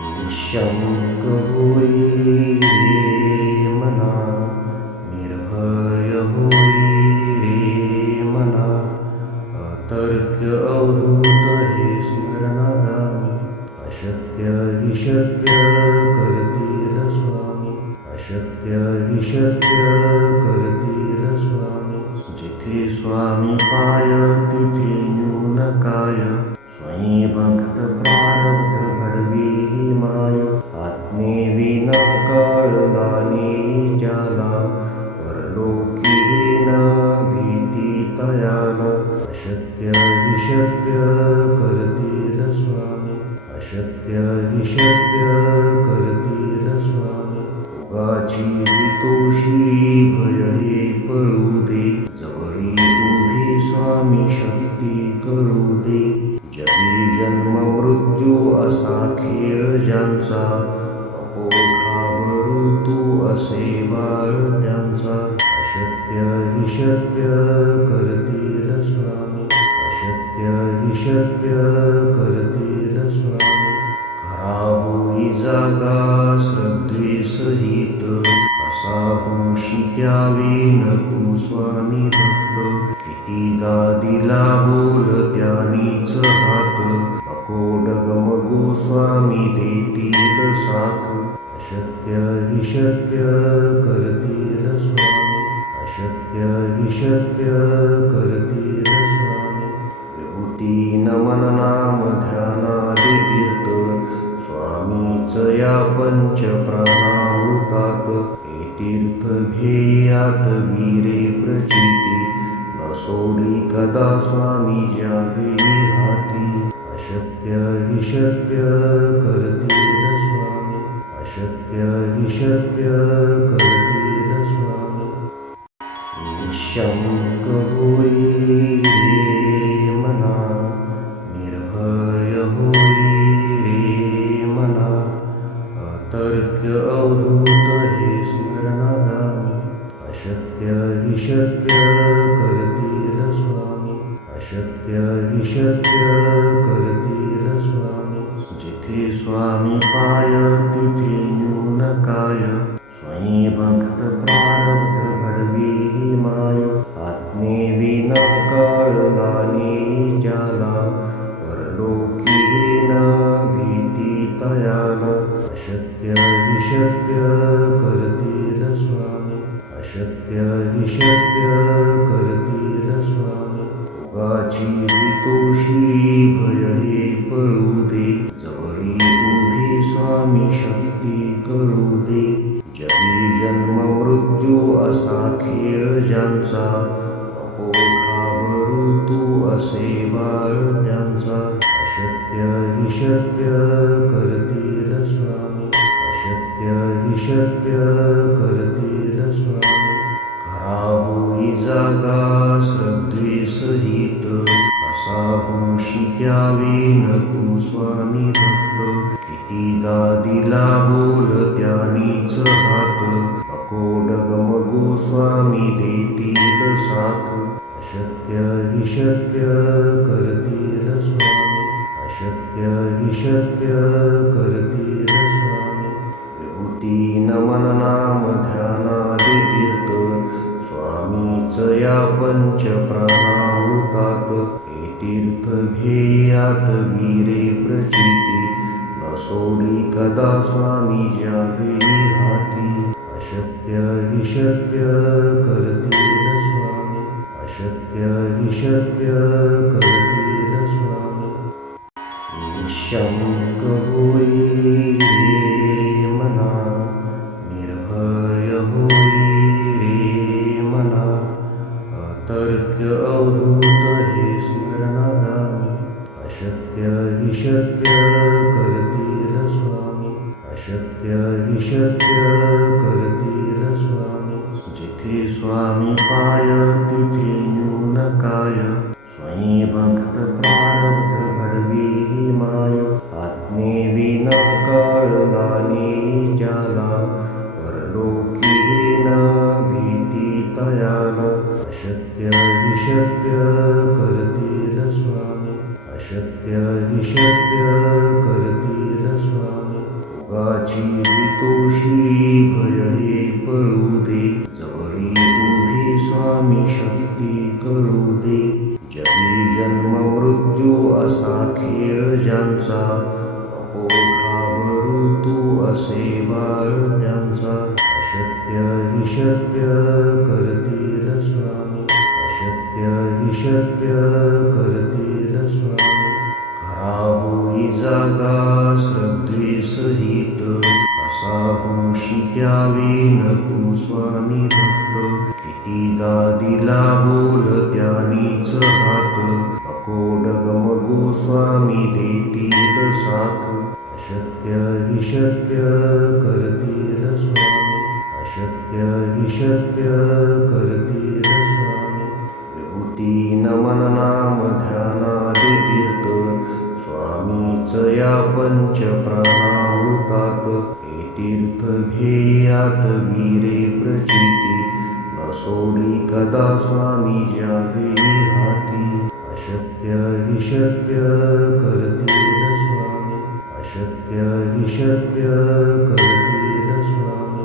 निःशङ्क होई रे मना, निर्भय होई रे मना, अतर्क्य अवधूत हे स्मरणागामी, अशक्य हि शक्य करतील स्वामी, अशक्य हि शक्य करतील स्वामी. जिथे स्वामी पाय तिथे न्यून काय, स्वयं भक्त प्रारब्ध घडवी ही माय. आत्मेविना कळलाने ज्याला, परलोकी न भीती तयाला. अशक्य हि शक्य करतील स्वामी, अशक्य हि शक्य करतील स्वामी. उगाची तोषी भय हे पळू दे, जवळी उभी स्वामी शक्ती कळू दे. जगी जन्म मृत्यू असा खेळ ज्यांचा, नको घाबरू तू असे बाळ त्यांचा. अशक्य हि शक्य करतील स्वामी, अशक्य हि शक्य करतील स्वामी. खरा होई जागा श्रद्धे सहित, असा होशी द्यावी न तू स्वामी भक्त. कितीदा दिला बोल त्यानीच हात, नको डगमगू स्वामी देतील साथ. अशक्य हि शक्य करतील स्वामी, अशक्य हि शक्य करतील स्वामी. विभूती नमन नाम ध्यानादि तीर्थ, स्वामीच या पंच प्राणामृतात. हे तीर्थ घेई आठवी रे प्रचिती, न सोडी कदा स्वामी ज्या घेई हाती. अशक्य हि शक्य करतील स्वामी, अशक्य हि शक्य करतील स्वामी. निःशङ्क होई रे मना, निर्भय होई रे मना, अतर्क्य अवधूत हे स्मरणागामी. अशक्य हि शक्य करतील स्वामी, अशक्य हि शक्य करतील स्वामी. जिथे स्वामी पाय तिथे न्यून काय, स्वयं भक्त प्रारब्ध घडवी ही माय. आत्मेविना कळलाने ज्याला, परलोकी न भीती तयाला. अशक्य हि शक्य करतील स्वामी, अशक्य हि शक्य करतील स्वामी. उगाची तोषी भय हे पळू दे, जवळी उभी स्वामी शक्ती कळू दे. जगी जन्म मृत्यू असा खेळ ज्यांचा, नको घाबरू तू असे बाळ त्यांचा. अशक्य हि शक्य करतील स्वामी, अशक्य हि शक्य करतील स्वामी. खरा होई जागा श्रद्धे सहित, असा होशी द्यावी न तू स्वामी भक्त. कितीदा दिला बोल त्यानीच हात, नको डगमगू स्वामी देतील साथ. अशक्य हि शक्य करतील स्वामी, अशक्य हि शक्य करतील स्वामी. विभूती नमन नाम ध्यानादि तीर्थ, स्वामीच या पंच प्राणामृतात. हे तीर्थ घेई आठवी रे प्रचिती, न सोडी कदा स्वामी ज्या घेई हाती. अशक्य हि शक्य करतील स्वामी, अशक्य हि शक्य करतील स्वामी. निःशङ्क होई रे मना, निर्भय होई रे मना, अतर्क्य अवधूत हे स्मरणागामी. अशक्य हि शक्य करतील स्वामी, अशक्य हि शक्य करतील स्वामी. जिथे स्वामी पाय तिथे न्यून काय, स्वयं भक्त प्रारब्ध घडवी ही माय. आत्मेविना कळलाने ज्याला, परलोकी न भीती तयाला. अशक्य हि शक्य करतील स्वामी, अशक्य हि शक्य करतील स्वामी. भोगाची हितोषी भय हे पळू दे, जवळी उभी स्वामी शक्ती कळू दे. जगी जन्म मृत्यू असा खेळ ज्यांचा, नको घाबरू तू असे बाळ त्यांचा. अशक्य हि शक्य करतील स्वामी, अशक्य हि शक्य करतील स्वामी. खरा होई जागा श्रद्धे सहित, कसा होशी त्यावेन तू स्वामी भक्त. कितीदा दिला बोल त्यानीच हात, नको डगमगू स्वामी देतील साथ. अशक्य हि शक्य करतील स्वामी, अशक्य हि शक्य करतील स्वामी. विभूती नमन नाम ध्यानादि तीर्थ, स्वामीच या पंच प्राणामृतात. हे तीर्थ घे आठवी रे प्रचिती, न सोडी कदा स्वामी ज्या घेई हाती. अशक्य हि शक्य करतील स्वामी, अशक्य हि शक्य करतील स्वामी.